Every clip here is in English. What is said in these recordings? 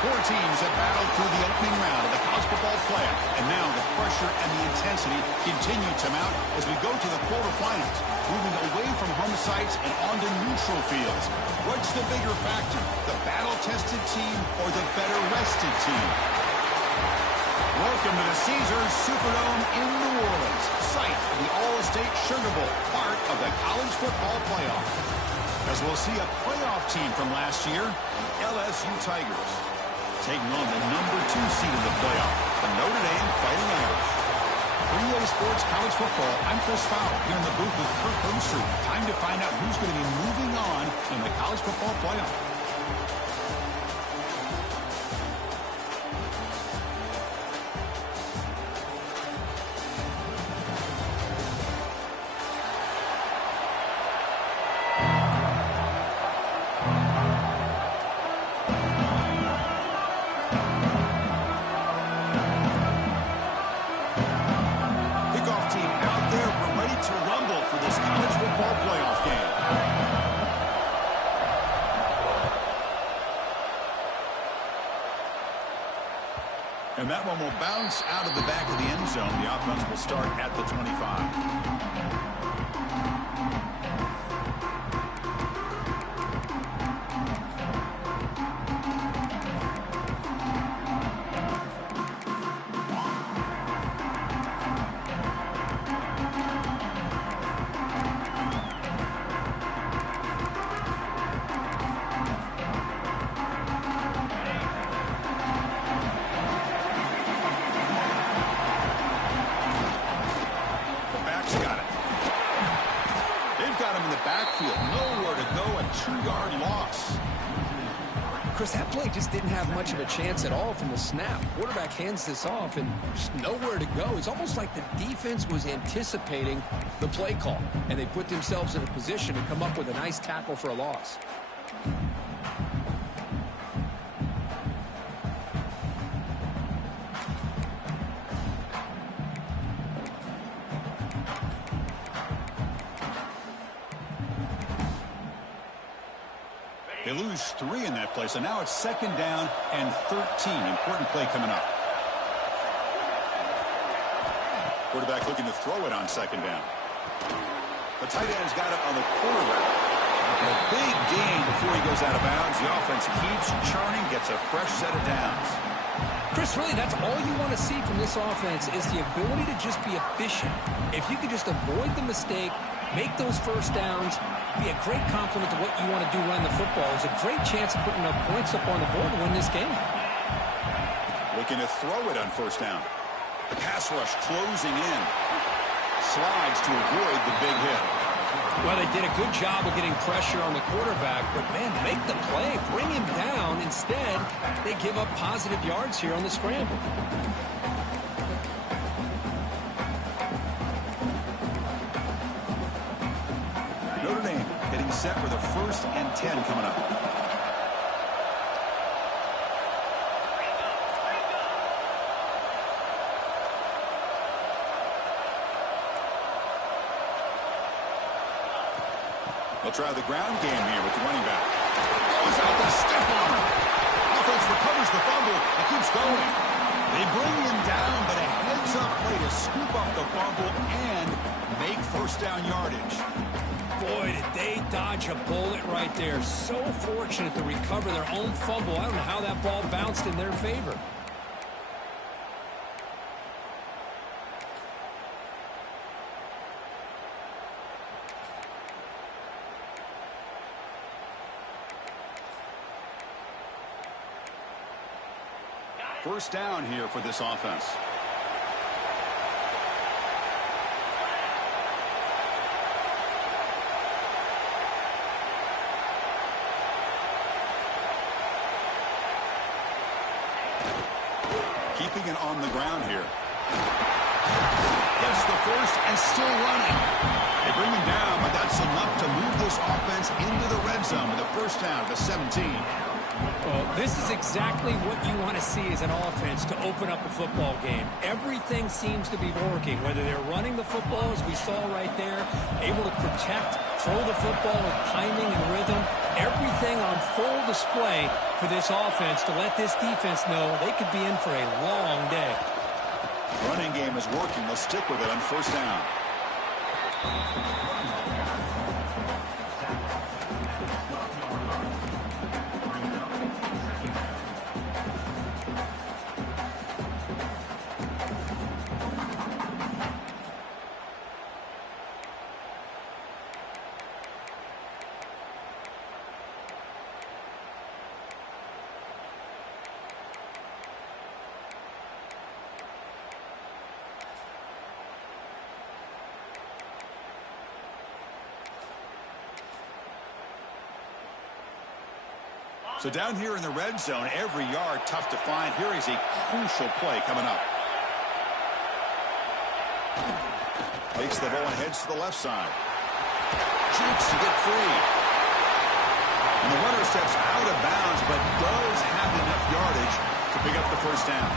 Four teams have battled through the opening round of the college football playoff, and now the pressure and the intensity continue to mount as we go to the quarterfinals, moving away from home sites and onto neutral fields. What's the bigger factor, the battle-tested team or the better-rested team? Welcome to the Caesars Superdome in New Orleans, site of the All-State Sugar Bowl, part of the college football playoff. As we'll see a playoff team from last year, the LSU Tigers, taking on the #2 seed in the playoff, the Notre Dame Fighting Irish. For EA Sports College Football, I'm Chris Fowler, here in the booth with Kirk Herbstreit. Time to find out who's going to be moving on in the college football playoff. And that one will bounce out of the back of the end zone. The offense will start at the 25. Chris, that play just didn't have much of a chance at all from the snap. Quarterback hands this off and just nowhere to go. It's almost like the defense was anticipating the play call, and they put themselves in a position to come up with a nice tackle for a loss. They lose 3 in that play, so now it's 2nd down and 13. Important play coming up. Quarterback looking to throw it on 2nd down. The tight end's got it on the quarterback. A big gain before he goes out of bounds. The offense keeps churning, gets a fresh set of downs. Chris, really, that's all you want to see from this offense is the ability to just be efficient. If you could just avoid the mistake, make those first downs, be a great compliment to what you want to do running the football. It's a great chance to put enough points up on the board to win this game. Looking to throw it on 1st down. The pass rush closing in. Slides to avoid the big hit. Well, they did a good job of getting pressure on the quarterback, but, man, make the play. Bring him down. Instead, they give up positive yards here on the scramble. Notre Dame getting set for the 1st and 10 coming up. They'll try the ground game here with the running back. Goes out the stiff arm. Offense recovers the fumble and keeps going. They bring him down, but a heads-up play to scoop up the fumble and make 1st down yardage. Boy, did they dodge a bullet right there. So fortunate to recover their own fumble. I don't know how that ball bounced in their favor. First down here for this offense. Keeping it on the ground here. Gets the first and still running. They bring him down, but that's enough to move this offense into the red zone with a 1st down to 17. Well, this is exactly what you want to see as an offense to open up a football game. Everything seems to be working, whether they're running the football, as we saw right there, able to protect, throw the football with timing and rhythm. Everything on full display for this offense to let this defense know they could be in for a long day. Running game is working. They'll stick with it on first down. So down here in the red zone, every yard tough to find. Here is a crucial play coming up. Takes the ball and heads to the left side. Jukes to get free. And the runner steps out of bounds, but does have enough yardage to pick up the first down.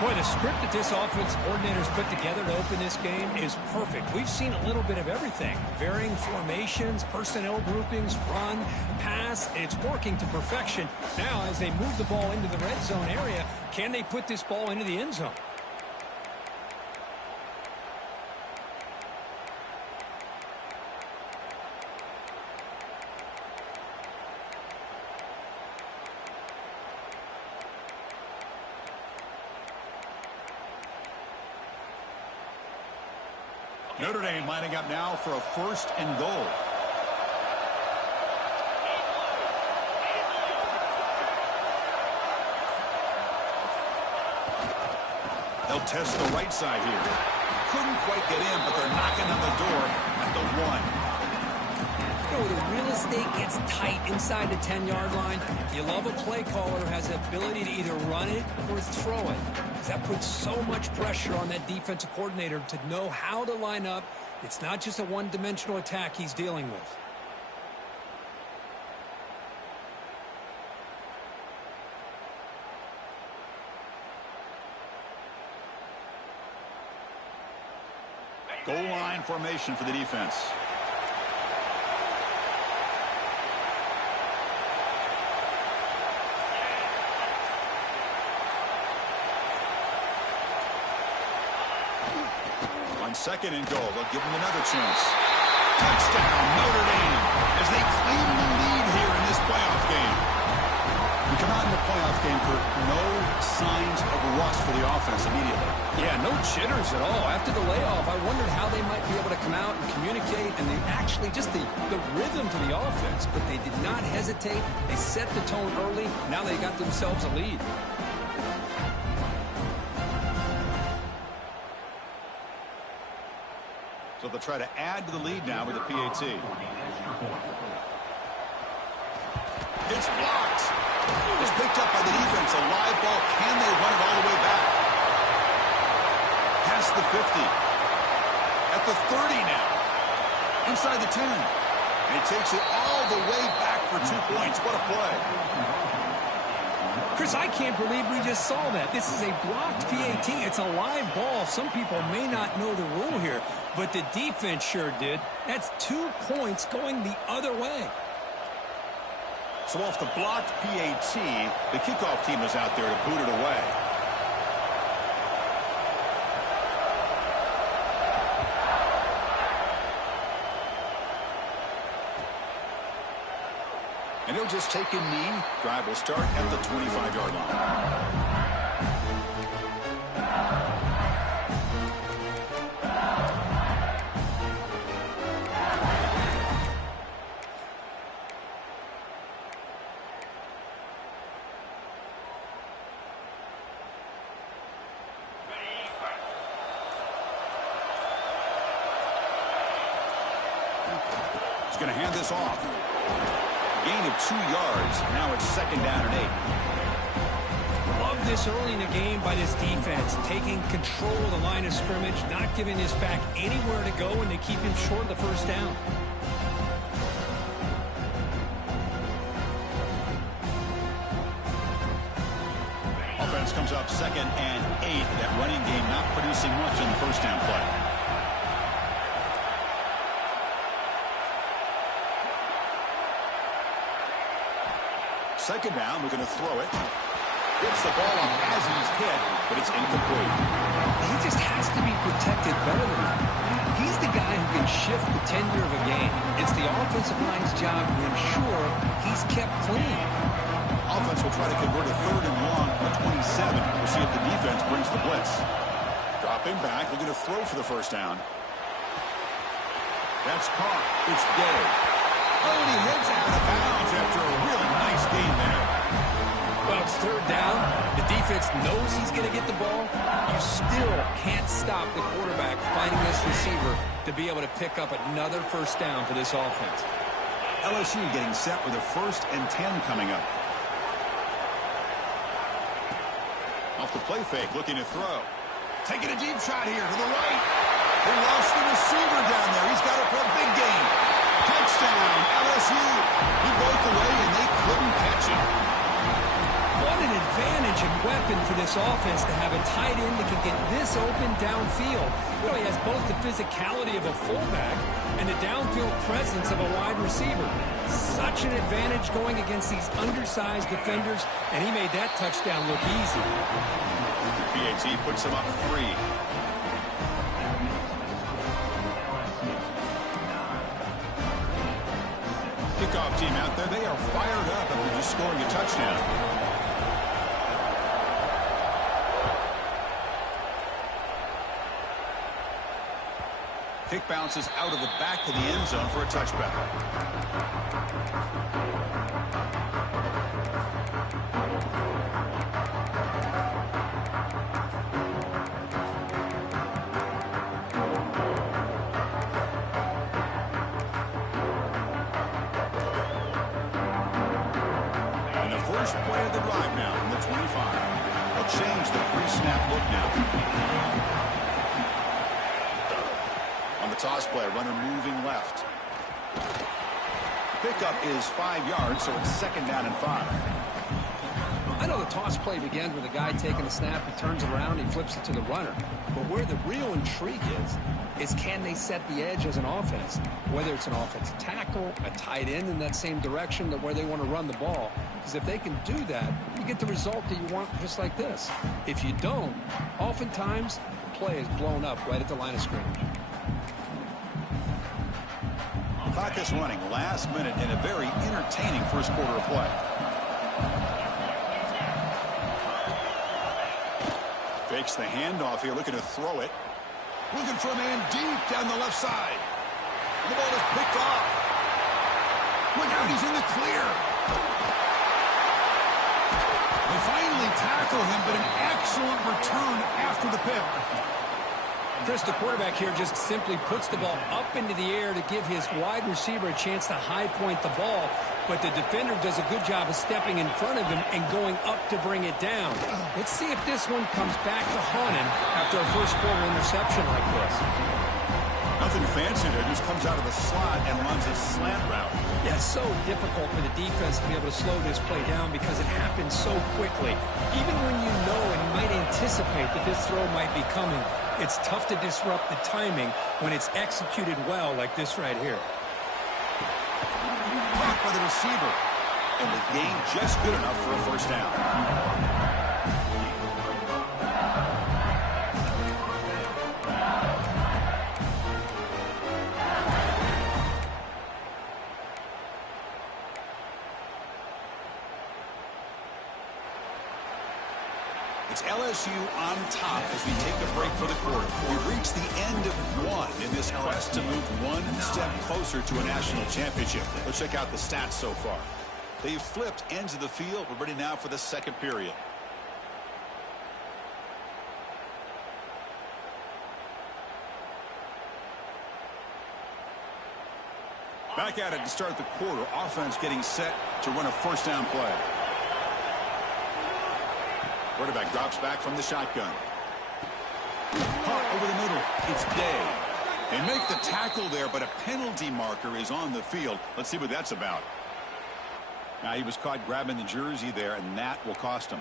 Boy, the script that this offense coordinator's put together to open this game is perfect. We've seen a little bit of everything. Varying formations, personnel groupings, run, pass. It's working to perfection. Now, as they move the ball into the red zone area, can they put this ball into the end zone? Notre Dame lining up now for a first and goal. They'll test the right side here. Couldn't quite get in, but they're knocking on the door at the 1. The real estate gets tight inside the 10-yard line. You love a play caller who has the ability to either run it or throw it. That puts so much pressure on that defensive coordinator to know how to line up. It's not just a one-dimensional attack he's dealing with. Goal line formation for the defense. On second and goal, they'll give them another chance. Touchdown, Notre Dame, as they claim the lead here in this playoff game. We come out in the playoff game, Kurt, no signs of rust for the offense immediately. Yeah, no jitters at all. After the layoff, I wondered how they might be able to come out and communicate, and they actually just the rhythm to the offense, but they did not hesitate. They set the tone early. Now they got themselves a lead. So they'll try to add to the lead now with the PAT. It's blocked. It's picked up by the defense. A live ball. Can they run it all the way back? Past the 50. At the 30 now. Inside the 10. And he takes it all the way back for 2 points. What a play. Chris, I can't believe we just saw that. This is a blocked PAT. It's a live ball. Some people may not know the rule here, but the defense sure did. That's 2 points going the other way. So off the blocked PAT, the kickoff team is out there to boot it away. And he'll just take a knee. Drive will start at the 25-yard line. He's going to hand this off. Gain of 2 yards. Now it's second down and 8. Love this early in the game by this defense, taking control of the line of scrimmage, not giving this back anywhere to go, and they keep him short of the first down. comes up 2nd and 8. That running game not producing much in the first down play. Second down, we're going to throw it. Gets the ball off as he's hit, but it's incomplete. He just has to be protected better than that. He's the guy who can shift the tenure of a game. It's the offensive line's job to ensure he's kept clean. Offense will try to convert a 3rd and long on the 27. We'll see if the defense brings the blitz. Dropping back, looking to throw for the first down. That's caught. It's Day. Oh, and he heads out of bounds after a really nice gain there. Well, it's 3rd down. The defense knows he's going to get the ball. You still can't stop the quarterback finding this receiver to be able to pick up another first down for this offense. LSU getting set with a 1st and 10 coming up. Off the play fake, looking to throw. Taking a deep shot here to the right. They lost the receiver down there. He's got it for a big gain. Touchdown, LSU. He broke away, and they couldn't catch him. What an advantage and weapon for this offense to have a tight end that can get this open downfield. You know, he has both the physicality of a fullback and the downfield presence of a wide receiver. Such an advantage going against these undersized defenders, and he made that touchdown look easy. PAT puts him up 3. Kickoff team out there, they are fired up after just scoring a touchdown. Kick bounces out of the back of the end zone for a touchback. And the first play of the drive now from the 25. They'll change the pre-snap look now. Toss play, runner moving left. Pickup is 5 yards, so it's 2nd down and 5. I know the toss play begins with a guy taking a snap, he turns around, he flips it to the runner. But where the real intrigue is can they set the edge as an offense? Whether it's an offensive tackle, a tight end in that same direction, to where they want to run the ball. Because if they can do that, you get the result that you want just like this. If you don't, oftentimes the play is blown up right at the line of scrimmage. Clock is running last minute in a very entertaining first quarter of play. Fakes the handoff here, looking to throw it. Looking for a man deep down the left side. The ball is picked off. Look out, he's in the clear. They finally tackle him, but an excellent return after the pick. Chris, the quarterback here just simply puts the ball up into the air to give his wide receiver a chance to high point the ball, but the defender does a good job of stepping in front of him and going up to bring it down. Let's see if this one comes back to haunt him after a first quarter interception like this. Nothing fancy there, just comes out of the slot and runs a slant route. Yeah, it's so difficult for the defense to be able to slow this play down because it happens so quickly. Even when you know and you might anticipate that this throw might be coming, it's tough to disrupt the timing when it's executed well like this right here. Caught by the receiver. And the gain just good enough for a first down. It's LSU on top as we take a break for the quarter. We've reached the end of one in this quest to move one step closer to a national championship. Let's check out the stats so far. They've flipped ends of the field. We're ready now for the second period. Back at it to start the quarter. Offense getting set to run a first down play. Quarterback drops back from the shotgun. Caught over the middle. It's Day. They make the tackle there, but a penalty marker is on the field. Let's see what that's about. Now he was caught grabbing the jersey there, and that will cost him.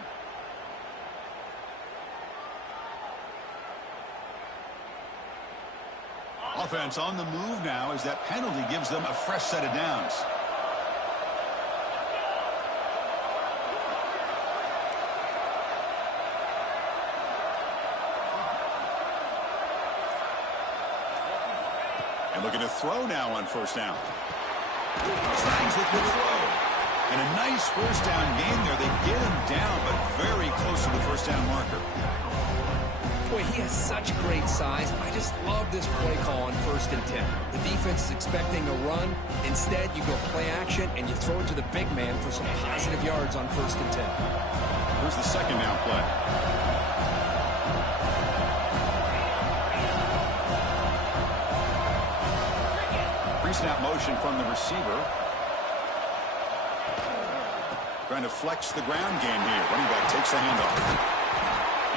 Offense on the move now as that penalty gives them a fresh set of downs. And looking to throw now on first down. Signs with the throw. And a nice first down gain there. They get him down, but very close to the first down marker. Boy, he has such great size. I just love this play call on 1st and 10. The defense is expecting a run. Instead, you go play action, and you throw it to the big man for some positive yards on 1st and 10. Here's the second down play. Pre-snap motion from the receiver. Trying to flex the ground game here. Running back takes the handoff.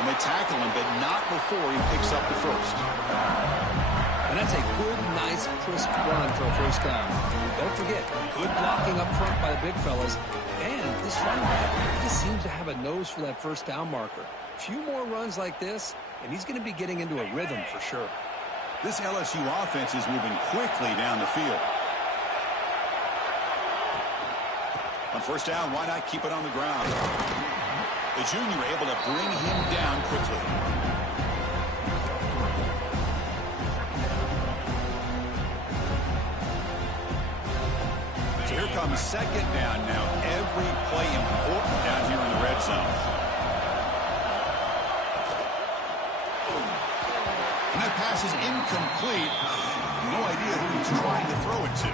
And they tackle him, but not before he picks up the first. And that's a good, nice, crisp run for a first down. Don't forget, good blocking up front by the big fellas. And this running back just seems to have a nose for that first down marker. A few more runs like this, and he's going to be getting into a rhythm for sure. This LSU offense is moving quickly down the field. On first down, why not keep it on the ground? The junior able to bring him down quickly. So here comes second down now. Every play important down here in the red zone. And that pass is incomplete. No idea who he's trying to throw it to.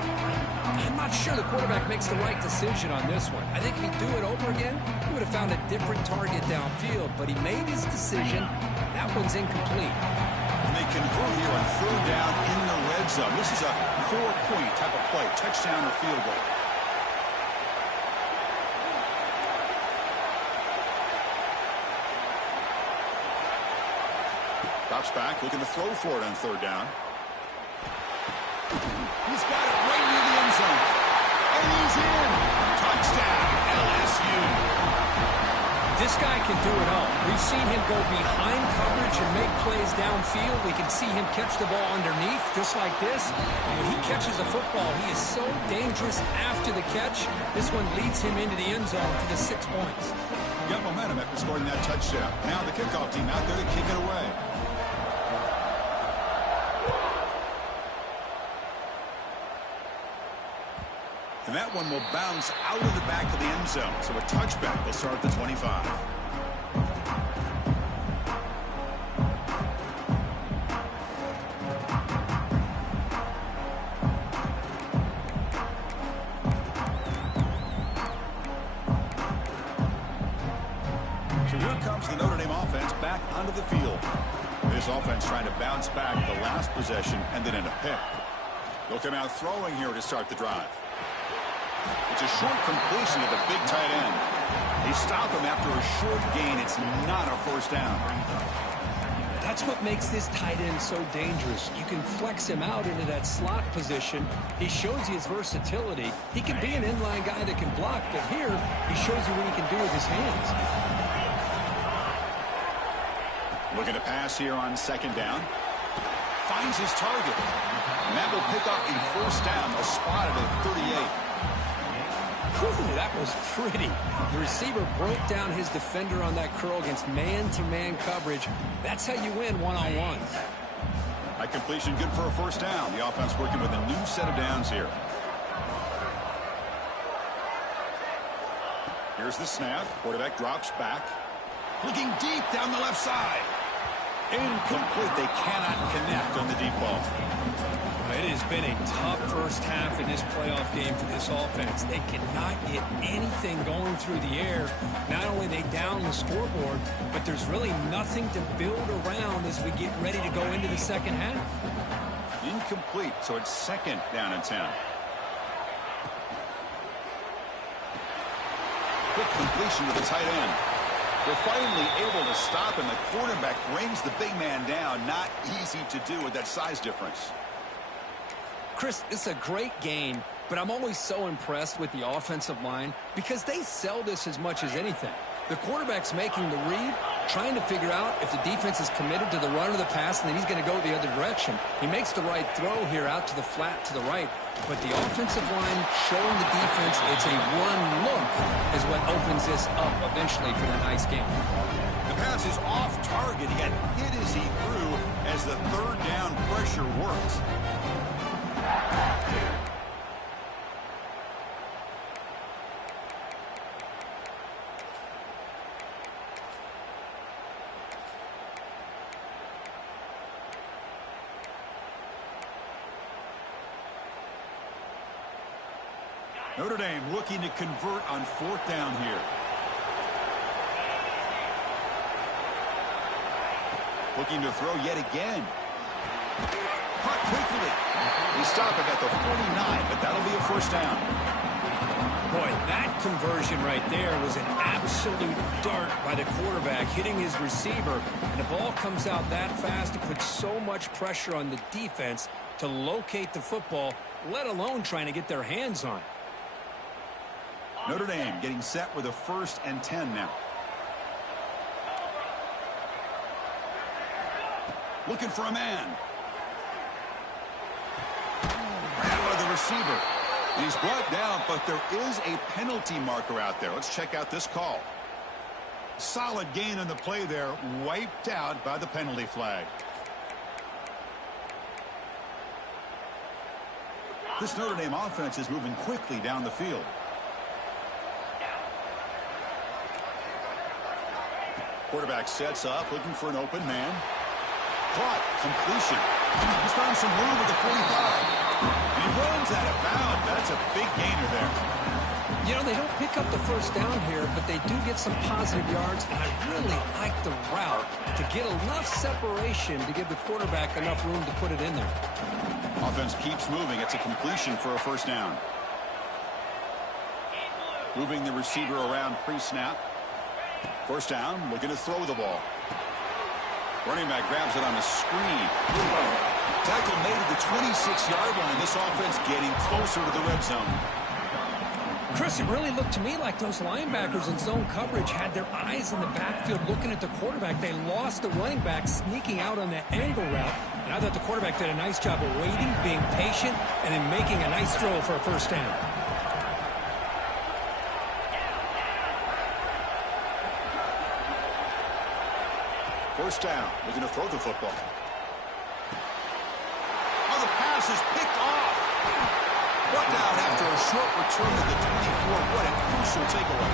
I'm not sure the quarterback makes the right decision on this one. I think if he'd do it over again, he would have found a different target downfield, but he made his decision. That one's incomplete. And they convert here on third down in the red zone. This is a 4-point type of play, touchdown or field goal. Drops back, looking to throw for it on third down. He's got it right near the end zone. And he's in. Touchdown, LSU. This guy can do it all. We've seen him go behind coverage and make plays downfield. We can see him catch the ball underneath, just like this. And when he catches a football, he is so dangerous after the catch. This one leads him into the end zone for the 6 points. Got momentum after scoring that touchdown. Now the kickoff team out there to kick it away. And that one will bounce out of the back of the end zone. So a touchback will start at the 25. So here comes the Notre Dame offense back onto the field. This offense trying to bounce back the last possession and then in a pick. They'll come out throwing here to start the drive. It's a short completion to the big tight end. They stop him after a short gain. It's not a first down. That's what makes this tight end so dangerous. You can flex him out into that slot position. He shows you his versatility. He can be an inline guy that can block, but here he shows you what he can do with his hands. Looking to pass here on second down. Finds his target. And that will pick up a first down. A spot at 38. Whew, that was pretty. The receiver broke down his defender on that curl against man-to-man coverage. That's how you win one-on-one. That completion good for a first down. The offense working with a new set of downs here. Here's the snap. Quarterback drops back. Looking deep down the left side. Incomplete. They cannot connect on the deep ball. It has been a tough first half in this playoff game for this offense. They cannot get anything going through the air. Not only are they down the scoreboard, but there's really nothing to build around as we get ready to go into the second half. Incomplete, so it's second down and 10. Quick completion to the tight end. They're finally able to stop him. The quarterback brings the big man down. Not easy to do with that size difference. Chris, it's a great game, but I'm always so impressed with the offensive line because they sell this as much as anything. The quarterback's making the read, trying to figure out if the defense is committed to the run or the pass, and then he's going to go the other direction. He makes the right throw here out to the flat to the right, but the offensive line showing the defense it's a run look is what opens this up eventually for that nice game. The pass is off target. He got hit as he threw as the third down pressure works. Notre Dame looking to convert on fourth down here. Looking to throw yet again. Caught quickly. He stopped it at the 49, but that'll be a first down. Boy, that conversion right there was an absolute dart by the quarterback, hitting his receiver. And the ball comes out that fast to put so much pressure on the defense to locate the football, let alone trying to get their hands on it. Notre Dame getting set with a 1st and 10 now. Looking for a man. Ran by the receiver. And he's brought down, but there is a penalty marker out there. Let's check out this call. Solid gain on the play there, wiped out by the penalty flag. This Notre Dame offense is moving quickly down the field. Quarterback sets up, looking for an open man. Caught, completion. He's found some room at the 45. And he runs out of bounds. That's a big gainer there. You know, they don't pick up the first down here, but they do get some positive yards, and I really like the route to get enough separation to give the quarterback enough room to put it in there. Offense keeps moving. It's a completion for a first down. Moving the receiver around pre-snap. First down, looking to throw the ball. Running back grabs it on a screen. Tackle made at the 26-yard line. This offense getting closer to the red zone. Chris, it really looked to me like those linebackers in zone coverage had their eyes in the backfield looking at the quarterback. They lost the running back sneaking out on that angle route. And I thought the quarterback did a nice job of waiting, being patient, and then making a nice throw for a first down. First down, looking to throw the football. Oh, the pass is picked off. Brought down after a short return to the 24. What a crucial takeaway.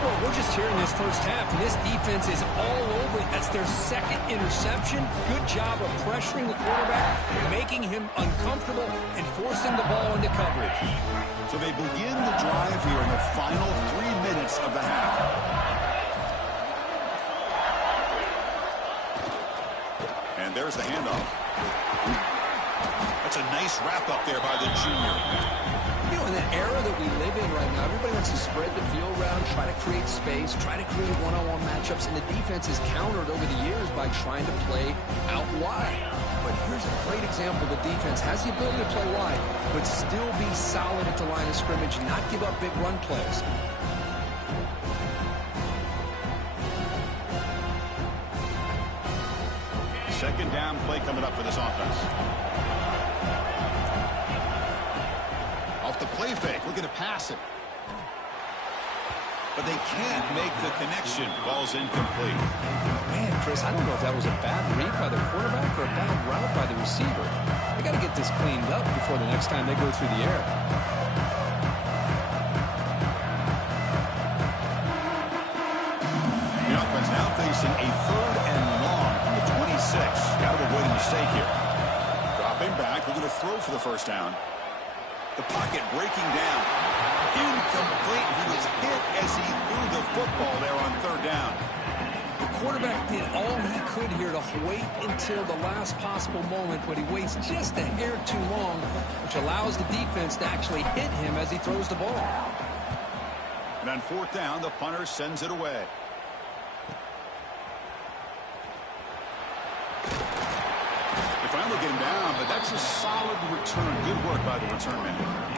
Well, we're just here in this first half, and this defense is all over it. That's their second interception. Good job of pressuring the quarterback, making him uncomfortable, and forcing the ball into coverage. So they begin the drive here in the final 3 minutes of the half. And there's the handoff. That's a nice wrap-up there by the junior. You know, in that era that we live in right now, everybody wants to spread the field around, try to create space, try to create one-on-one matchups, and the defense is countered over the years by trying to play out wide. But here's a great example. The defense has the ability to play wide, but still be solid at the line of scrimmage, not give up big run plays. Second down play coming up for this offense. Off the play fake, looking to pass it. But they can't make the connection. Ball's incomplete. Man, Chris, I don't know if that was a bad read by the quarterback or a bad route by the receiver. They got to get this cleaned up before the next time they go through the air. The offense now facing a 3rd and long from the 26. Got to avoid a mistake here. Dropping back, looking to throw for the first down. The pocket breaking down. Incomplete. He was hit as he threw the football there on 3rd down. The quarterback did all he could here to wait until the last possible moment, but he waits just a hair too long, which allows the defense to actually hit him as he throws the ball. And on 4th down, the punter sends it away. They finally get him down, but that's a solid return. Good work by the return man.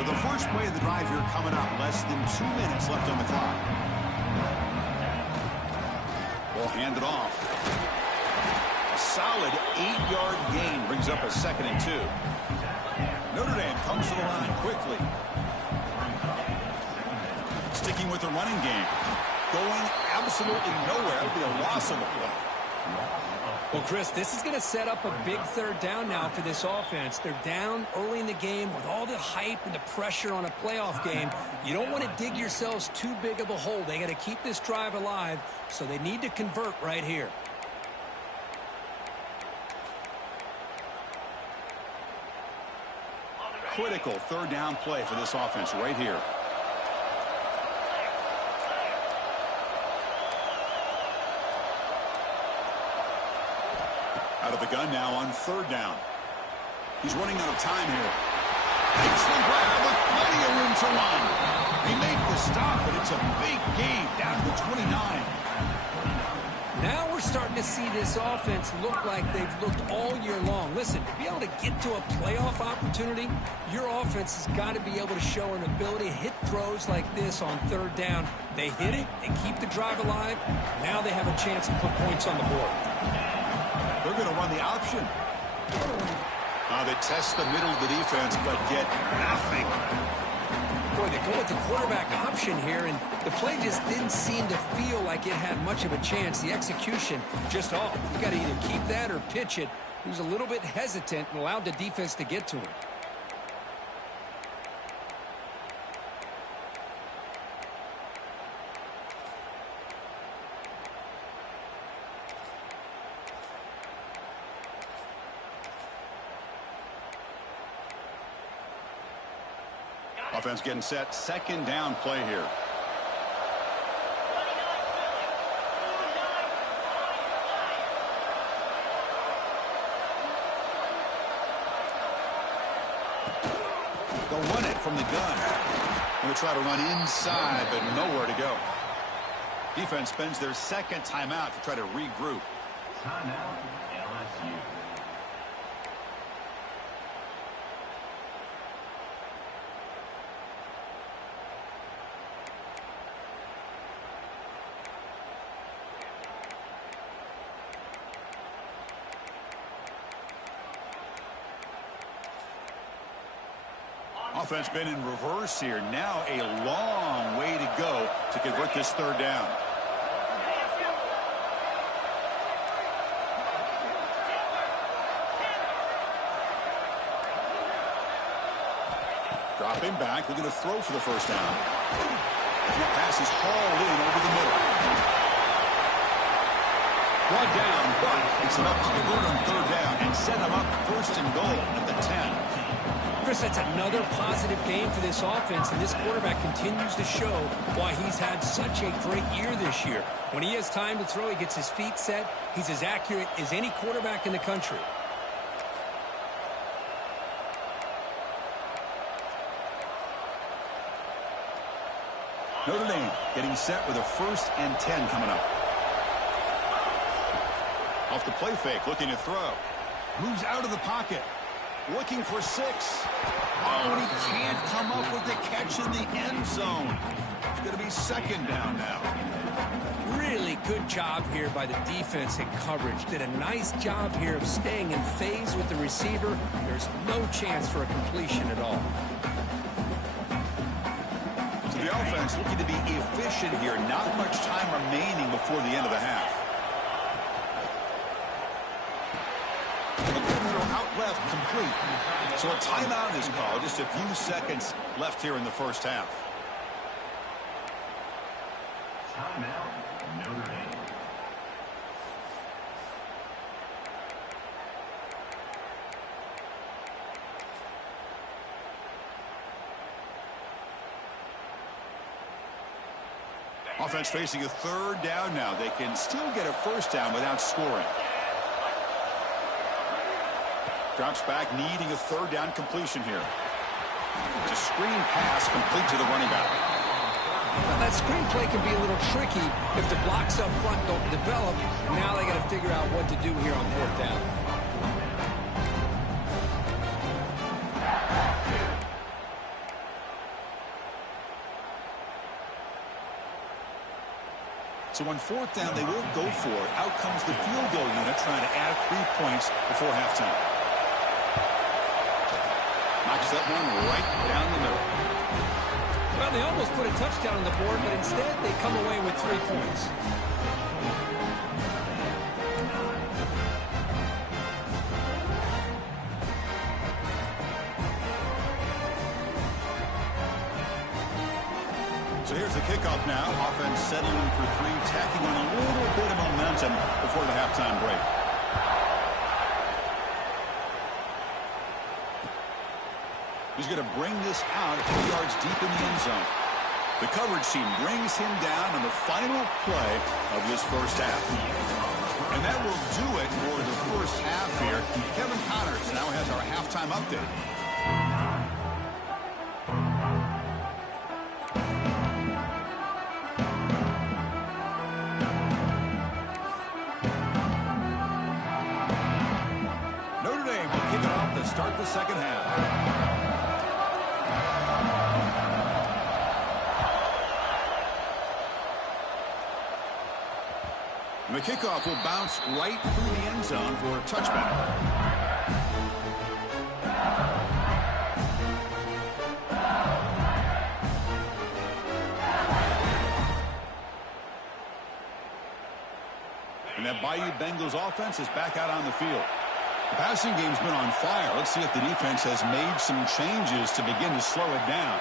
So the first play of the drive here coming up. Less than 2 minutes left on the clock. We'll hand it off. A solid 8-yard gain brings up a 2nd and 2. Notre Dame comes to the line quickly. Sticking with the running game. Going absolutely nowhere. That would be a loss on the play. Well, Chris, this is going to set up a big 3rd down now for this offense. They're down early in the game with all the hype and the pressure on a playoff game. You don't want to dig yourselves too big of a hole. They got to keep this drive alive, so they need to convert right here. Critical 3rd down play for this offense right here. Out of the gun now on 3rd down. He's running out of time here. Makes the grab with plenty of room to run. They make the stop, but it's a big gain down to 29. Now we're starting to see this offense look like they've looked all year long. Listen, to be able to get to a playoff opportunity, your offense has got to be able to show an ability to hit throws like this on 3rd down. They hit it, they keep the drive alive. Now they have a chance to put points on the board. They're going to run the option. They test the middle of the defense, but get nothing. Boy, they go with the quarterback option here, and the play just didn't seem to feel like it had much of a chance. The execution just off. You got to either keep that or pitch it. He was a little bit hesitant and allowed the defense to get to him. Offense getting set. 2nd down play here. They'll run it from the gun. They'll try to run inside, but nowhere to go. Defense spends their 2nd timeout to try to regroup. Timeout, LSU. Offense been in reverse here. Now a long way to go to convert this 3rd down. Dropping back, looking to throw for the 1st down. The pass is hauled in over the middle. Brought down, but it's enough to convert on 3rd down and set them up 1st and goal at the 10. Chris, that's another positive game for this offense, and this quarterback continues to show why he's had such a great year this year. When he has time to throw, he gets his feet set. He's as accurate as any quarterback in the country. Notre Dame getting set with a 1st and 10 coming up. Off the play fake, looking to throw. Moves out of the pocket. Looking for 6. Oh, and he can't come up with the catch in the end zone. It's going to be 2nd down now. Really good job here by the defense in coverage. Did a nice job here of staying in phase with the receiver. There's no chance for a completion at all. So the offense looking to be efficient here. Not much time remaining before the end of the half. Out left, complete. So a timeout is called. Just a few seconds left here in the 1st half. Timeout, Notre Dame. Offense facing a 3rd down now. They can still get a 1st down without scoring. Drops back, needing a 3rd down completion here. It's a screen pass complete to the running back. Well, that screen play can be a little tricky if the blocks up front don't develop. Now they got to figure out what to do here on 4th down. So on fourth down, they will go for it. Out comes the field goal unit trying to add 3 points before halftime. Knocks that one right down the middle. Well, they almost put a touchdown on the board, but instead they come away with 3 points. So here's the kickoff now. Offense settling for 3, tacking on a little bit of momentum before the halftime break. He's going to bring this out a few yards deep in the end zone. The coverage team brings him down on the final play of this first half. And that will do it for the first half here. Kevin Connors now has our halftime update. Notre Dame will kick it off to start the second half. The kickoff will bounce right through the end zone for a touchback. And that Bayou Bengals offense is back out on the field. The passing game's been on fire. Let's see if the defense has made some changes to begin to slow it down.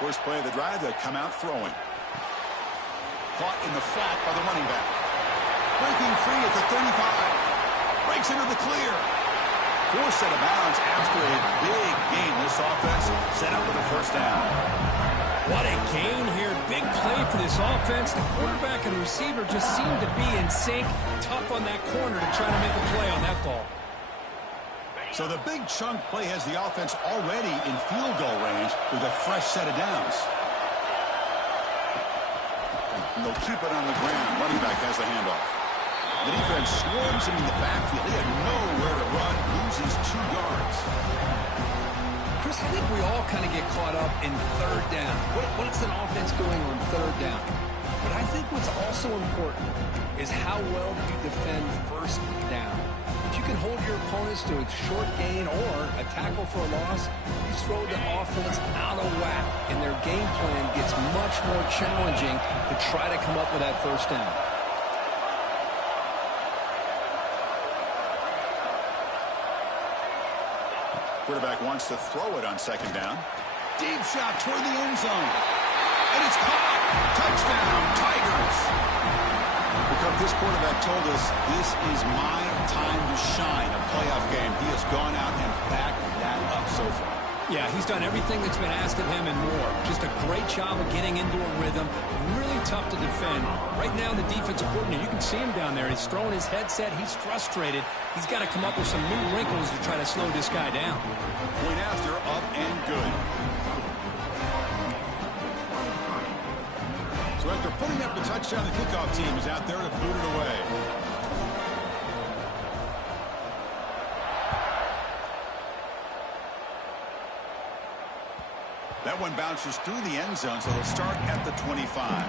First play of the drive, they come out throwing. Caught in the flat by the running back. Breaking free at the 35. Breaks into the clear. Forced out of bounds after a big gain. This offense set up with a first down. What a gain here. Big play for this offense. The quarterback and receiver just seem to be in sync. Tough on that corner to try to make a play on that ball. So the big chunk play has the offense already in field goal range with a fresh set of downs. And they'll keep it on the ground. Running back has the handoff. The defense swarms him in the backfield. He had nowhere to run. Loses 2 yards. Chris, I think we all kind of get caught up in third down. What's an offense doing on third down? But I think what's also important is how well you defend first down. If you can hold your opponents to a short gain or a tackle for a loss, you throw the offense out of whack, and their game plan gets much more challenging to try to come up with that first down. Quarterback wants to throw it on second down. Deep shot toward the end zone. And it's caught. Touchdown, Tigers. Because this quarterback told us this is my time to shine. A playoff game. He has gone out and backed that up so far. Yeah, he's done everything that's been asked of him and more. Just a great job of getting into a rhythm. Really tough to defend. Right now, the defensive coordinator, you can see him down there. He's throwing his headset. He's frustrated. He's got to come up with some new wrinkles to try to slow this guy down. Point after, up and good. So after putting up the touchdown, the kickoff team is out there to boot it away. That one bounces through the end zone, so they'll start at the 25.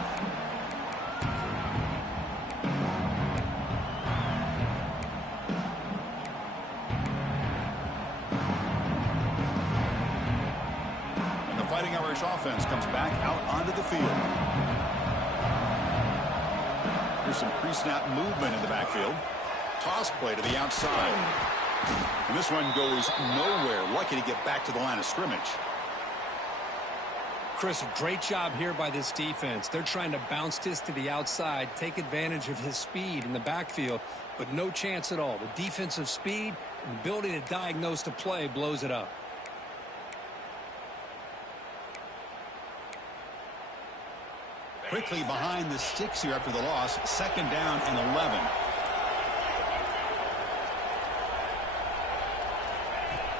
And the Fighting Irish offense comes back out onto the field. There's some pre-snap movement in the backfield. Toss play to the outside. And this one goes nowhere. Lucky to get back to the line of scrimmage. Chris, a great job here by this defense. They're trying to bounce this to the outside, take advantage of his speed in the backfield, but no chance at all. The defensive speed and ability to diagnose the play blows it up. Quickly behind the sticks here after the loss. Second down and 11.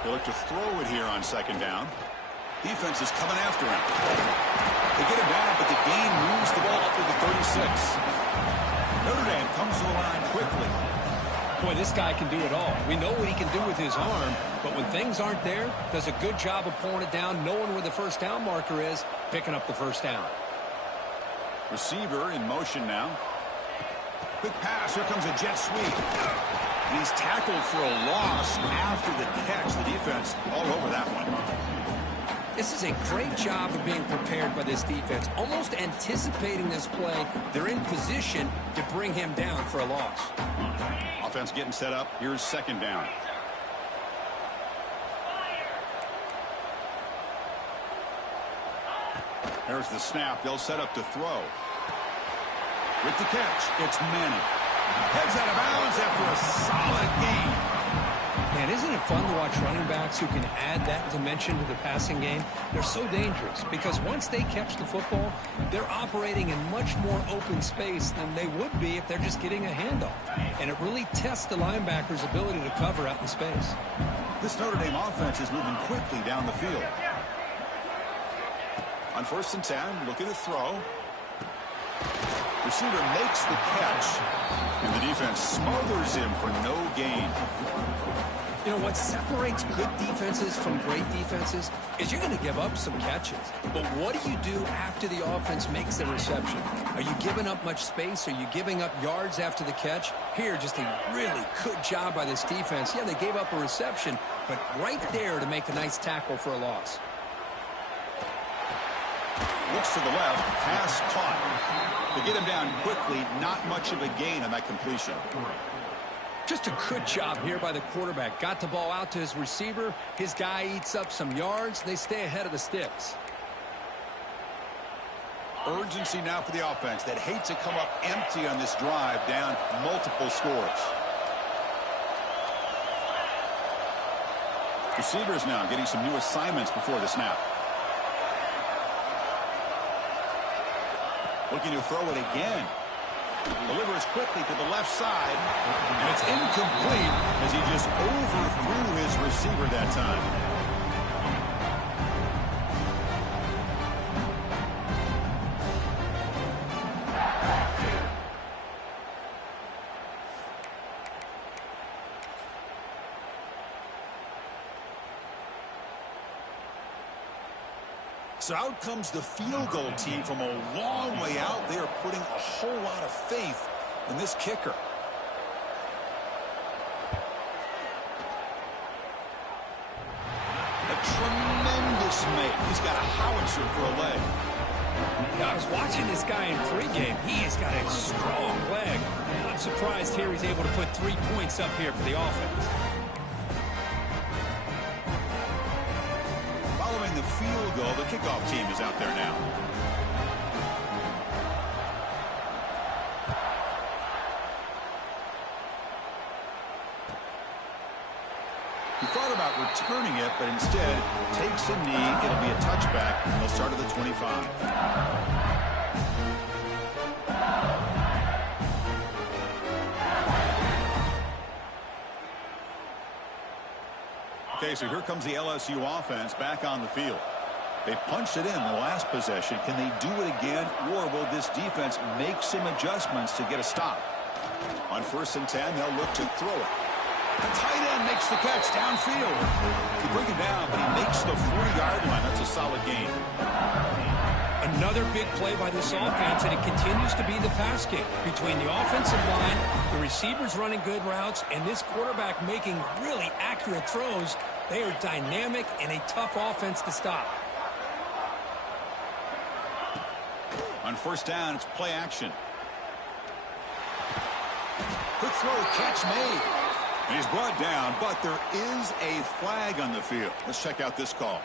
They look to throw it here on second down. Defense is coming after him. They get him down, but the gain moves the ball up to the 36. Notre Dame comes to the line quickly. Boy, this guy can do it all. We know what he can do with his arm, but when things aren't there, does a good job of pulling it down, knowing where the first down marker is, picking up the first down. Receiver in motion now. Quick pass. Here comes a jet sweep. He's tackled for a loss after the catch. The defense all over that one. This is a great job of being prepared by this defense. Almost anticipating this play. They're in position to bring him down for a loss. Offense getting set up. Here's second down. There's the snap. They'll set up to throw. With the catch, it's Manning. Heads out of bounds after a solid game. Man, isn't it fun to watch running backs who can add that dimension to the passing game? They're so dangerous because once they catch the football, they're operating in much more open space than they would be if they're just getting a handoff. And it really tests the linebacker's ability to cover out in space. This Notre Dame offense is moving quickly down the field. On 1st and 10, looking to throw. Receiver makes the catch, and the defense smothers him for no gain. You know, what separates good defenses from great defenses is you're going to give up some catches. But what do you do after the offense makes the reception? Are you giving up much space? Are you giving up yards after the catch? Here, just a really good job by this defense. Yeah, they gave up a reception, but right there to make a nice tackle for a loss. Looks to the left, pass caught. To get him down quickly, not much of a gain on that completion. Just a good job here by the quarterback. Got the ball out to his receiver. His guy eats up some yards. They stay ahead of the sticks. Urgency now for the offense that hate to come up empty on this drive, down multiple scores. Receivers now getting some new assignments before the snap. Looking to throw it again. Delivers quickly to the left side. And it's incomplete as he just overthrew his receiver that time. So out comes the field goal team from a long way out. They are putting a whole lot of faith in this kicker. A tremendous make. He's got a howitzer for a leg. Yeah, I was watching this guy in pregame. He has got a strong leg. I'm surprised here he's able to put 3 points up here for the offense. Following the field goal, the kickoff team is out there now. He thought about returning it, but instead takes a knee. It'll be a touchback, and they'll start at the 25. Okay, so here comes the LSU offense back on the field. They punched it in the last possession. Can they do it again, or will this defense make some adjustments to get a stop? On 1st and 10, they'll look to throw it. The tight end makes the catch downfield. He bring him down, but he makes the 40-yard line. That's a solid gain. Another big play by this offense, and it continues to be the pass game. Between the offensive line, the receivers running good routes, and this quarterback making really accurate throws, they are dynamic and a tough offense to stop. On 1st down, it's play action. Quick throw, catch made. And he's brought down, but there is a flag on the field. Let's check out this call.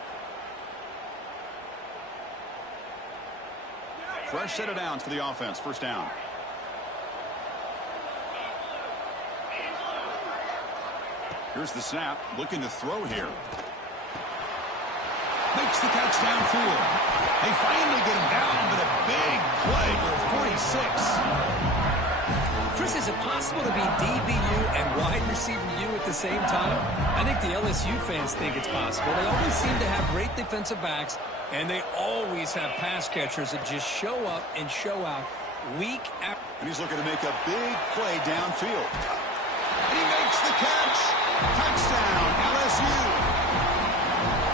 Fresh set of downs for the offense. 1st down. Here's the snap. Looking to throw here. Makes the catch downfield. They finally get him down, but a big play for 46. Chris, is it possible to be DBU and wide receiver U at the same time? I think the LSU fans think it's possible. They always seem to have great defensive backs, and they always have pass catchers that just show up and show out week after. And he's looking to make a big play downfield. And he makes the catch. Touchdown, LSU.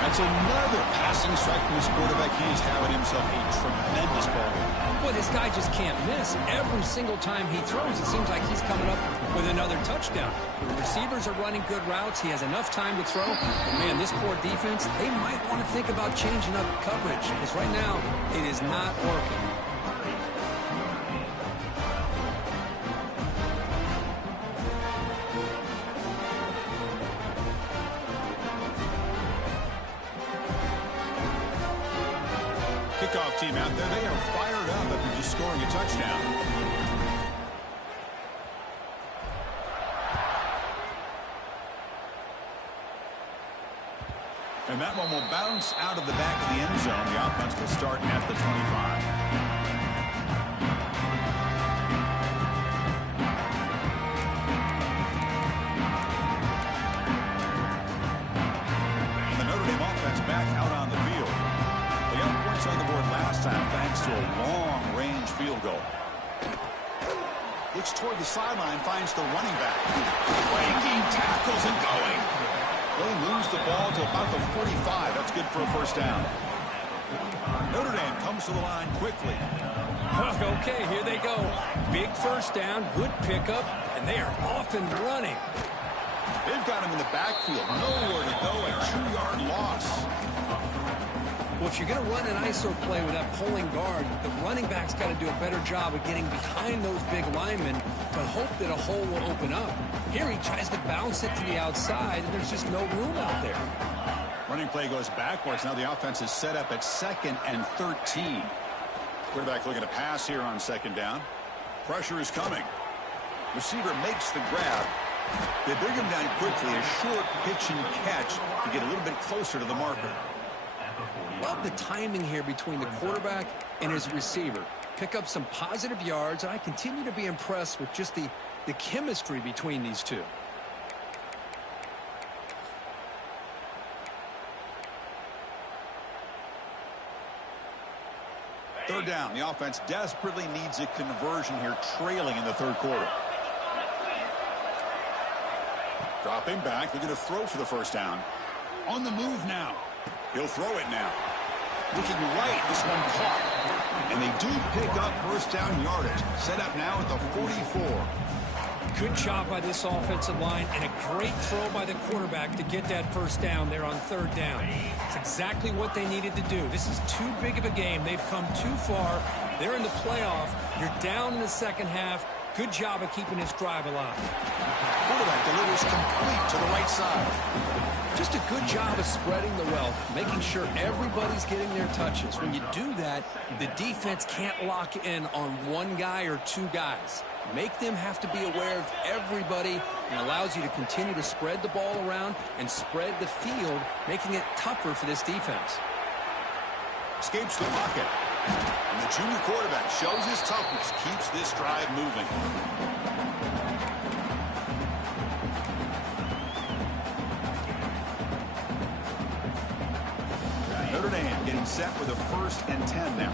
That's another passing strike from this quarterback. He's having himself a tremendous ball game. Boy, this guy just can't miss. Every single time he throws, it seems like he's coming up with another touchdown. The receivers are running good routes. He has enough time to throw. And, man, this poor defense, they might want to think about changing up coverage because right now it is not working. Kickoff team out there, they are fired up after just scoring a touchdown. And that one will bounce out of the back of the end zone. The offense will start at the 25. Back out on the field. They got points on the board last time thanks to a long-range field goal. Looks toward the sideline, finds the running back. Breaking tackles and going. They lose the ball to about the 45. That's good for a first down. Notre Dame comes to the line quickly. Okay, here they go. Big first down, good pickup, and they are off and running. They've got him in the backfield. Nowhere to go. A 2-yard loss. Well, if you're going to run an ISO play with that pulling guard, the running back's got to do a better job of getting behind those big linemen to hope that a hole will open up. Here he tries to bounce it to the outside, and there's just no room out there. Running play goes backwards. Now the offense is set up at 2nd and 13. Quarterback looking to pass here on 2nd down. Pressure is coming. Receiver makes the grab. They bring him down quickly, a short pitch and catch to get a little bit closer to the marker. Love the timing here between the quarterback and his receiver. Pick up some positive yards, and I continue to be impressed with just the chemistry between these two. Third down. The offense desperately needs a conversion here, trailing in the third quarter. Dropping back, looking to throw for the first down. On the move now. He'll throw it now. Looking right, this one caught. And they do pick up first down yardage. Set up now at the 44. Good job by this offensive line and a great throw by the quarterback to get that first down there on 3rd down. It's exactly what they needed to do. This is too big of a game. They've come too far. They're in the playoff. You're down in the second half. Good job of keeping this drive alive. Quarterback delivers complete to the right side. Just a good job of spreading the wealth, making sure everybody's getting their touches. When you do that, the defense can't lock in on one guy or two guys. Make them have to be aware of everybody and allows you to continue to spread the ball around and spread the field, making it tougher for this defense. Escapes the pocket. And the junior quarterback shows his toughness, keeps this drive moving. Notre Dame getting set for the 1st and 10 now.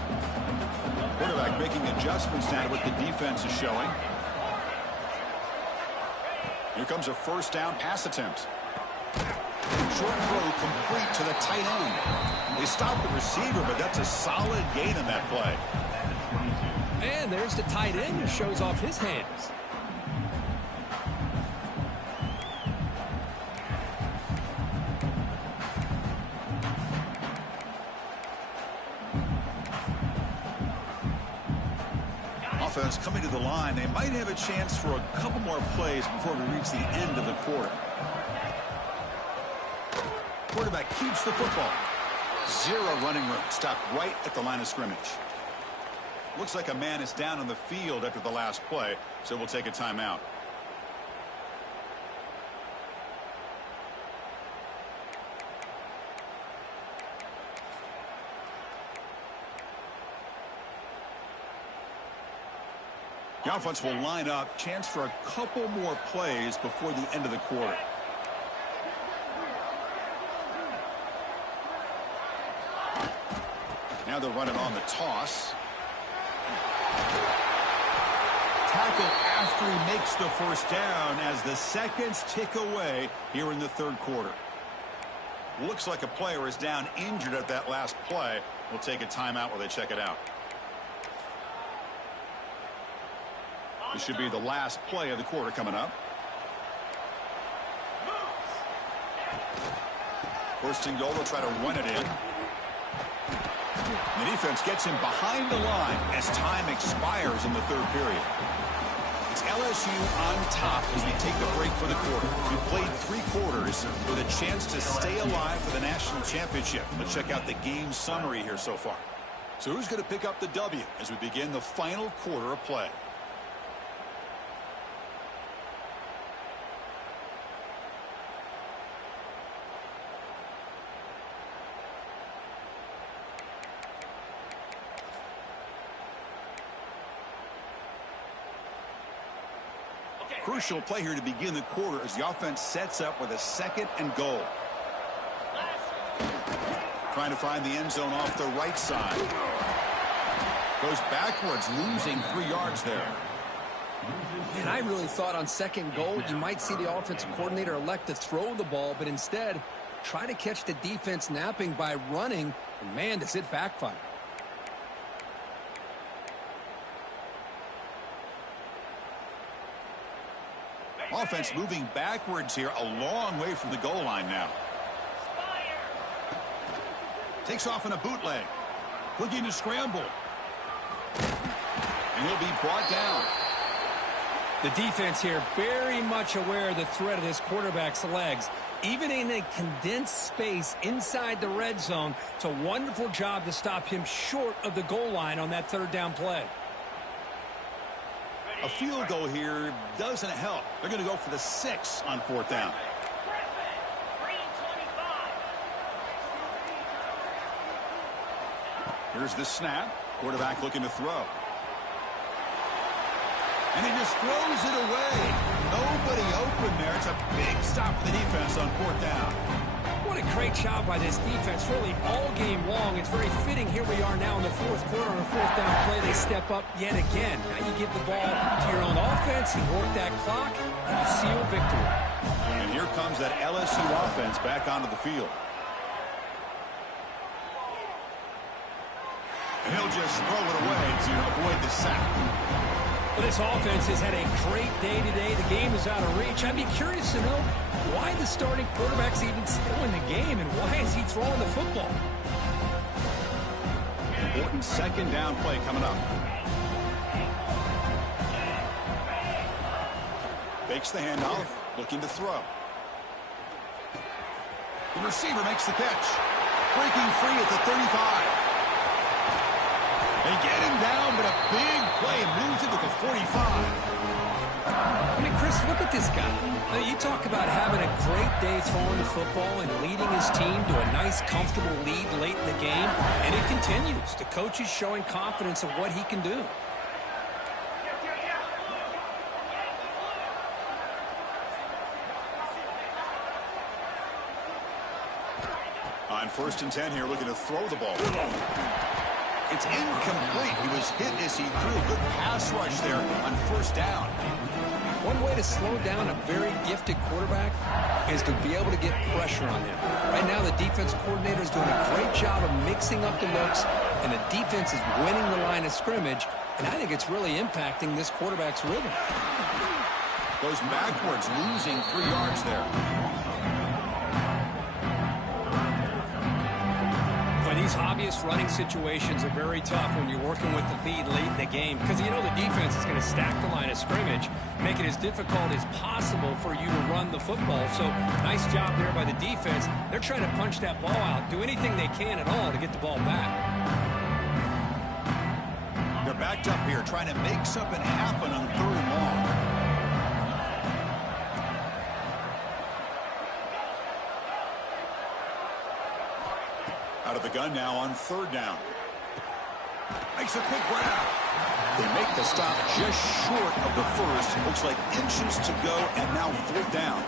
Quarterback making adjustments now to what the defense is showing. Here comes a first down pass attempt. Short throw complete to the tight end. They stop the receiver, but that's a solid gain in that play. And there's the tight end who shows off his hands. Offense coming to the line. They might have a chance for a couple more plays before we reach the end of the quarter. Quarterback keeps the football. 0 running room. Stopped right at the line of scrimmage. Looks like a man is down on the field after the last play, so we'll take a timeout. The offense will line up. Chance for a couple more plays before the end of the quarter. Now they're running on the toss. Tackle after he makes the first down as the seconds tick away here in the third quarter. Looks like a player is down injured at that last play. We'll take a timeout while they check it out. This should be the last play of the quarter coming up. First and goal, they'll try to run it in. The defense gets him behind the line as time expires in the third period. It's LSU on top as we take a break for the quarter. We played 3 quarters with a chance to stay alive for the national championship. Let's check out the game summary here so far. So who's going to pick up the W as we begin the final quarter of play? Crucial play here to begin the quarter as the offense sets up with a 2nd and goal. Trying to find the end zone off the right side. Goes backwards, losing 3 yards there. And I really thought on 2nd goal you might see the offensive coordinator elect to throw the ball, but instead try to catch the defense napping by running, and man, does it backfire. Offense moving backwards here, a long way from the goal line now. Takes off in a bootleg. Looking to scramble. And he'll be brought down. The defense here very much aware of the threat of this quarterback's legs. Even in a condensed space inside the red zone, it's a wonderful job to stop him short of the goal line on that 3rd down play. A field goal here doesn't help. They're going to go for the 6 on 4th down. Here's the snap. Quarterback looking to throw. And he just throws it away. Nobody open there. It's a big stop for the defense on 4th down. What a great job by this defense, really all game long. It's very fitting. Here we are now in the 4th quarter on a 4th down play. They step up yet again. Now you give the ball to your own offense, you work that clock, and you seal victory. And here comes that LSU offense back onto the field. And he'll just throw it away to avoid the sack. Well, this offense has had a great day today. The game is out of reach. I'd be curious to know why the starting quarterback's even still in the game and why is he throwing the football? Important 2nd down play coming up. Fakes the handoff, looking to throw. The receiver makes the catch. Breaking free at the 35. They get him down, but a big play moves it to the 45. I mean, Chris, look at this guy. Now, you talk about having a great day throwing the football and leading his team to a nice, comfortable lead late in the game, and it continues. The coach is showing confidence of what he can do. On 1st and 10 here, looking to throw the ball. It's incomplete. He was hit as he threw a good pass rush there on 1st down. One way to slow down a very gifted quarterback is to be able to get pressure on him. Right now, the defense coordinator is doing a great job of mixing up the looks, and the defense is winning the line of scrimmage, and I think it's really impacting this quarterback's rhythm. Goes backwards, losing 3 yards there. These obvious running situations are very tough when you're working with the lead late in the game because you know the defense is going to stack the line of scrimmage, make it as difficult as possible for you to run the football. So nice job there by the defense. They're trying to punch that ball out, do anything they can at all to get the ball back. They're backed up here trying to make something happen on 3rd and long. Out of the gun now on 3rd down. Makes a quick grab. They make the stop just short of the 1st. Looks like inches to go, and now 4th down.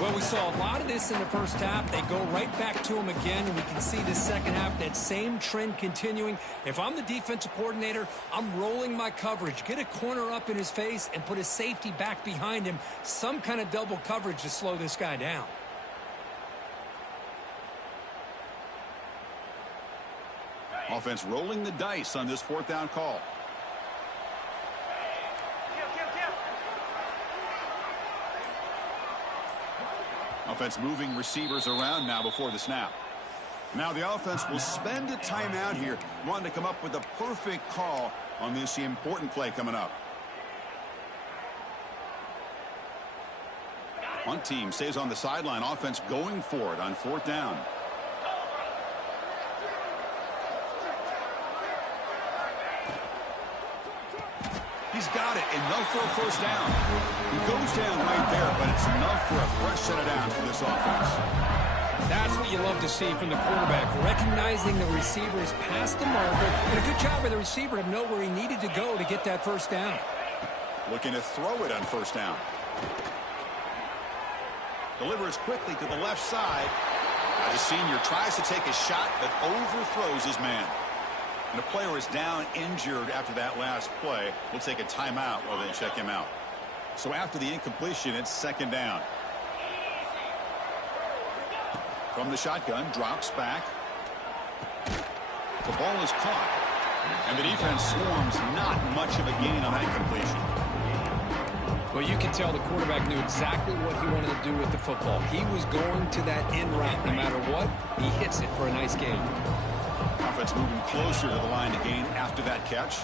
Well, we saw a lot of this in the first half. They go right back to him again, and we can see the second half, that same trend continuing. If I'm the defensive coordinator, I'm rolling my coverage. Get a corner up in his face and put a safety back behind him. Some kind of double coverage to slow this guy down. Offense rolling the dice on this fourth down call. Offense moving receivers around now before the snap. Now the offense will spend a timeout here, wanting to come up with a perfect call on this important play coming up. One team stays on the sideline. Offense going for it on fourth down. He's got it. Enough for a first down. He goes down right there, but it's enough for a fresh set of downs for this offense. That's what you love to see from the quarterback, recognizing the receiver's past the marker, and a good job by the receiver to know where he needed to go to get that first down. Looking to throw it on first down. Delivers quickly to the left side. The senior tries to take a shot, but overthrows his man. And the player is down injured after that last play. We'll take a timeout while they check him out. So after the incompletion, it's second down. From the shotgun, drops back. The ball is caught. And the defense swarms, not much of a gain on that completion. Well, you can tell the quarterback knew exactly what he wanted to do with the football. He was going to that end route no matter what. He hits it for a nice gain. Offense moving closer to the line to gain after that catch.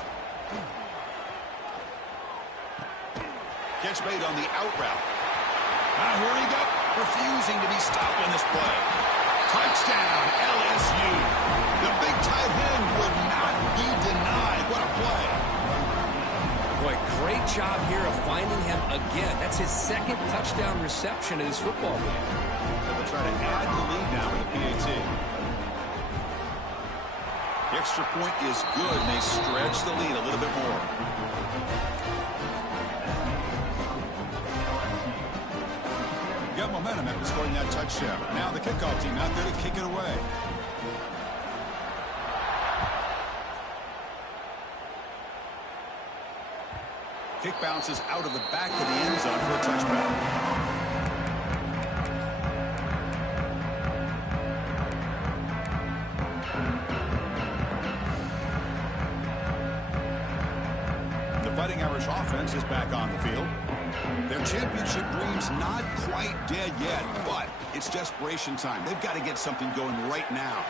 Catch made on the out route. Now here he goes, refusing to be stopped on this play. Touchdown, LSU. The big tight end would not be denied. What a play. Boy, great job here of finding him again. That's his second touchdown reception in his football game. So they'll try to add the lead now with the PAT. The extra point is good, and they stretch the lead a little bit more. Got momentum after scoring that touchdown. Now the kickoff team out there to kick it away. Kick bounces out of the back of the end zone for a touchback. Fighting Irish offense is back on the field. Their championship dream's not quite dead yet, but it's desperation time. They've got to get something going right now.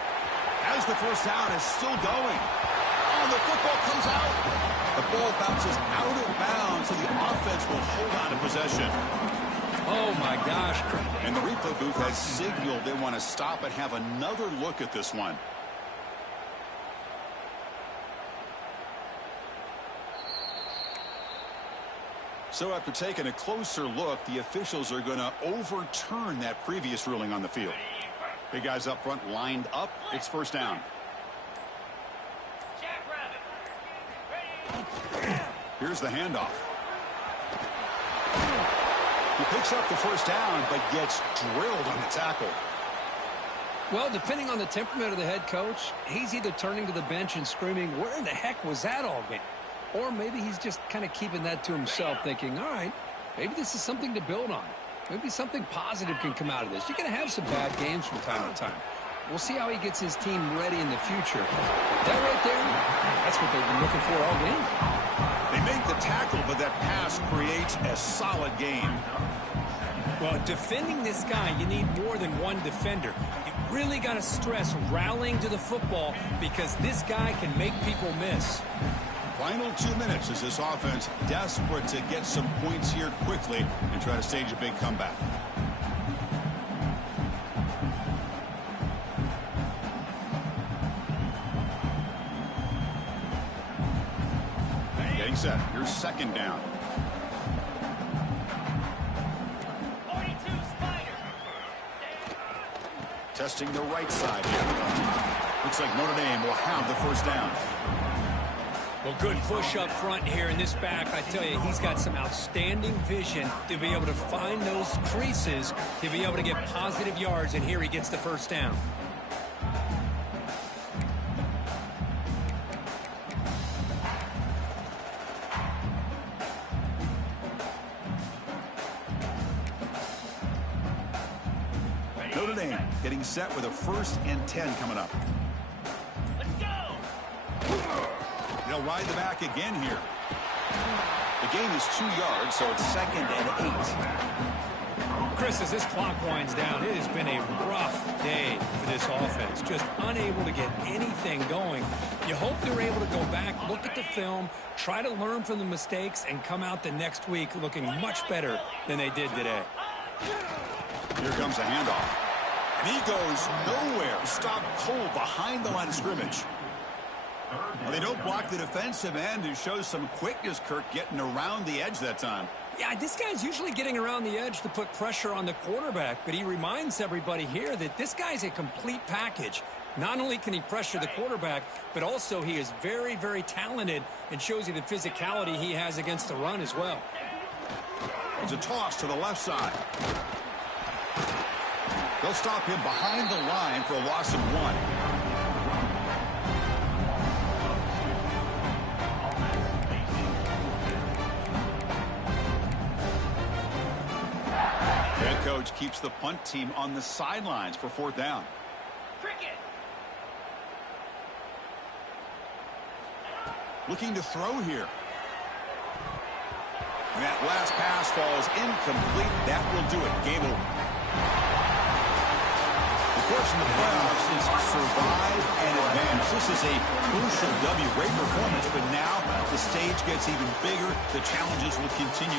As the first down is still going. Oh, the football comes out. The ball bounces out of bounds, so the offense will hold on to possession. Oh, my gosh. And the replay booth has signaled they want to stop and have another look at this one. So after taking a closer look, the officials are going to overturn that previous ruling on the field. Big guys up front lined up. It's first down. Here's the handoff. He picks up the first down, but gets drilled on the tackle. Well, depending on the temperament of the head coach, he's either turning to the bench and screaming, where in the heck was that all game? Or maybe he's just kind of keeping that to himself, thinking, all right, maybe this is something to build on. Maybe something positive can come out of this. You're going to have some bad games from time to time. We'll see how he gets his team ready in the future. That right there, that's what they've been looking for all game. They make the tackle, but that pass creates a solid gain. Well, defending this guy, you need more than one defender. You really got to stress rallying to the football because this guy can make people miss. Final 2 minutes as this offense desperate to get some points here quickly and try to stage a big comeback. Getting set. Here's second down. 42 Spider. Testing the right side here. Looks like Notre Dame will have the first down. Well, good push up front here in this back. I tell you, he's got some outstanding vision to be able to find those creases, to be able to get positive yards, and here he gets the first down. Notre Dame getting set with a 1st and 10 coming up. Let's go. ride the back again here. The gain is 2 yards, so it's 2nd and 8. Chris, as this clock winds down, it has been a rough day for this offense. Just unable to get anything going. You hope they're able to go back, look at the film, try to learn from the mistakes, and come out the next week looking much better than they did today. Here comes a handoff. And he goes nowhere. Stopped cold behind the line of scrimmage. Well, they don't block the defensive end, who shows some quickness, Kirk, getting around the edge that time. Yeah, this guy's usually getting around the edge to put pressure on the quarterback, but he reminds everybody here that this guy's a complete package. Not only can he pressure the quarterback, but also he is very, very talented and shows you the physicality he has against the run as well. It's a toss to the left side. They'll stop him behind the line for a loss of 1. Head coach keeps the punt team on the sidelines for 4th down. Cricket. Looking to throw here. And that last pass falls incomplete. That will do it. Game over. The course in the playoffs is survive and advance. This is a crucial W. Great performance, but now the stage gets even bigger. The challenges will continue.